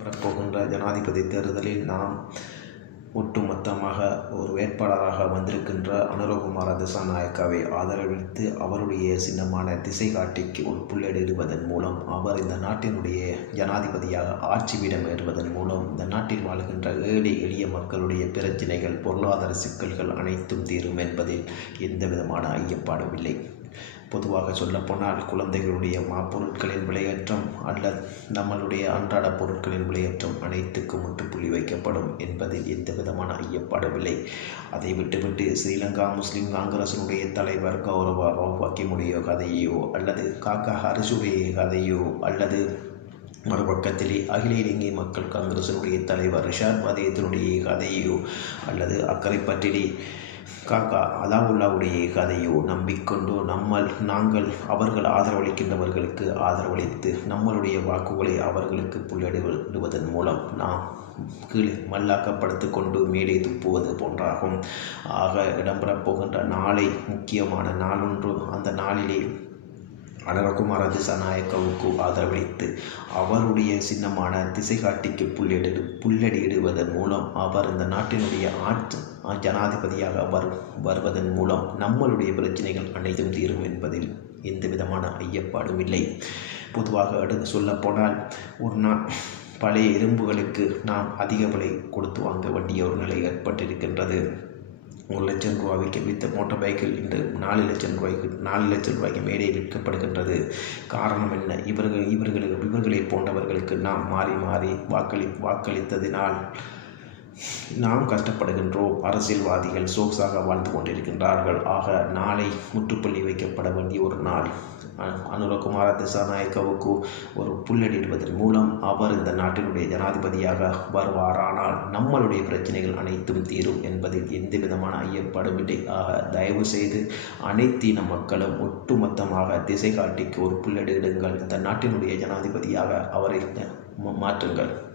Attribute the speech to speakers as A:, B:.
A: வரப்போகின்ற ஜனாதிபதி தேர்தலில் நாம் ஒட்டுமொத்தமாக ஒரு வேட்பாளராக வந்திருக்கின்ற அனுரகுமார திசாநாயக்காவை ஆதரவளித்து அவருடைய சின்னமான திசைகாட்டிக்கு ஒரு புள்ளடிடுவதன் மூலம் அவர் இந்த நாட்டினுடைய ஜனாதிபதியாக ஆட்சிவிடம் ஏறுவதன் மூலம் இந்த நாட்டில் வாழ்கின்ற ஏழை எளிய மக்களுடைய பிரச்சினைகள் பொருளாதார சிக்கல்கள் அனைத்தும் தீரும் என்பதில் எந்த விதமான ஐயப்பாடும் இல்லை. பொதுவாக சொல்லப்போனால் குழந்தைகளுடைய மாப்பொருட்களின் விலையேற்றம் அல்லது நம்மளுடைய அன்றாட பொருட்களின் விலையேற்றம் அனைத்துக்கும் முற்றுப்புள்ளி வைக்கப்படும் என்பதில் எந்த விதமான ஐயப்பாடவில்லை அதை விட்டுவிட்டு ஸ்ரீலங்கா முஸ்லிம் காங்கிரசினுடைய தலைவர் கௌரவ ரவுஃபாக்கிமுடைய கதையோ அல்லது காக்கா ஹரிசுடைய கதையோ அல்லது மறுபக்கத்திலே அகில இலங்கை மக்கள் காங்கிரசினுடைய தலைவர் ரிஷாத் மதயத்தினுடைய கதையோ அல்லது அக்கறைப்பற்றிலே காக்கா அலாவுல்லாவுடைய கதையோ நம்பிக்கொண்டோ நம்மள் நாங்கள் அவர்கள் ஆதரவளிக்கின்றவர்களுக்கு ஆதரவளித்து நம்மளுடைய வாக்குகளை அவர்களுக்கு புள்ளிடுவதன் மூலம் நாம் கீழே மல்லாக்கப்படுத்தி கொண்டு மேலே துப்புவது போன்றாகும். ஆக இடம்பெறப் போகின்ற நாளை முக்கியமான நாளொன்று அந்த நாளிலே அனரகுமார திசாநாயக்கவுக்கு ஆதரவளித்து அவருடைய சின்னமான திசைகாட்டிக்கு புள்ளடி புள்ளடியிடுவதன் மூலம் அவர் இந்த நாட்டினுடைய ஆட்சி ஜனாதிபதியாக வரு வருவதன் மூலம் நம்மளுடைய பிரச்சனைகள் அனைத்தும் தீரும் என்பதில் எந்த விதமான ஐயப்பாடும் இல்லை. பொதுவாக அடுத்து சொல்லப்போனால் ஒரு நாள் பழைய இரும்புகளுக்கு நாம் அதிக விலை கொடுத்து வாங்க வேண்டிய ஒரு நிலை ஏற்பட்டிருக்கின்றது. ஒரு லட்சம் ரூபாய்க்கு வித்த மோட்டார் பைக்கில் இன்று நாலு லட்சம் ரூபாய்க்கு நாலு லட்சம் ரூபாய்க்கு மேலே விற்கப்படுகின்றது. காரணம் என்ன? இவர்கள் இவர்களுக்கு இவர்களை போன்றவர்களுக்கு நாம் மாறி மாறி வாக்களி வாக்களித்ததினால் நாம் கஷ்டப்படுகின்றோம். அரசியல்வாதிகள் சோக்ஸாக வாழ்ந்து கொண்டிருக்கின்றார்கள். ஆக நாளை முற்றுப்புள்ளி வைக்கப்பட வேண்டிய ஒரு நாள். அனுரகுமார திசாநாயக்கவுக்கு ஒரு புல்லடிடுவதன் மூலம் அவர் இந்த நாட்டினுடைய ஜனாதிபதியாக வருவாரானால் நம்மளுடைய பிரச்சனைகள் அனைத்தும் தீரும் என்பதில் எந்த விதமான ஐயப்பாடும் ஆக தயவு செய்து அனைத்தின மக்களும் ஒட்டுமொத்தமாக திசை காட்டிக்கு ஒரு புல்லடிடுங்கள். இந்த நாட்டினுடைய ஜனாதிபதியாக அவரை மாற்றுங்கள்.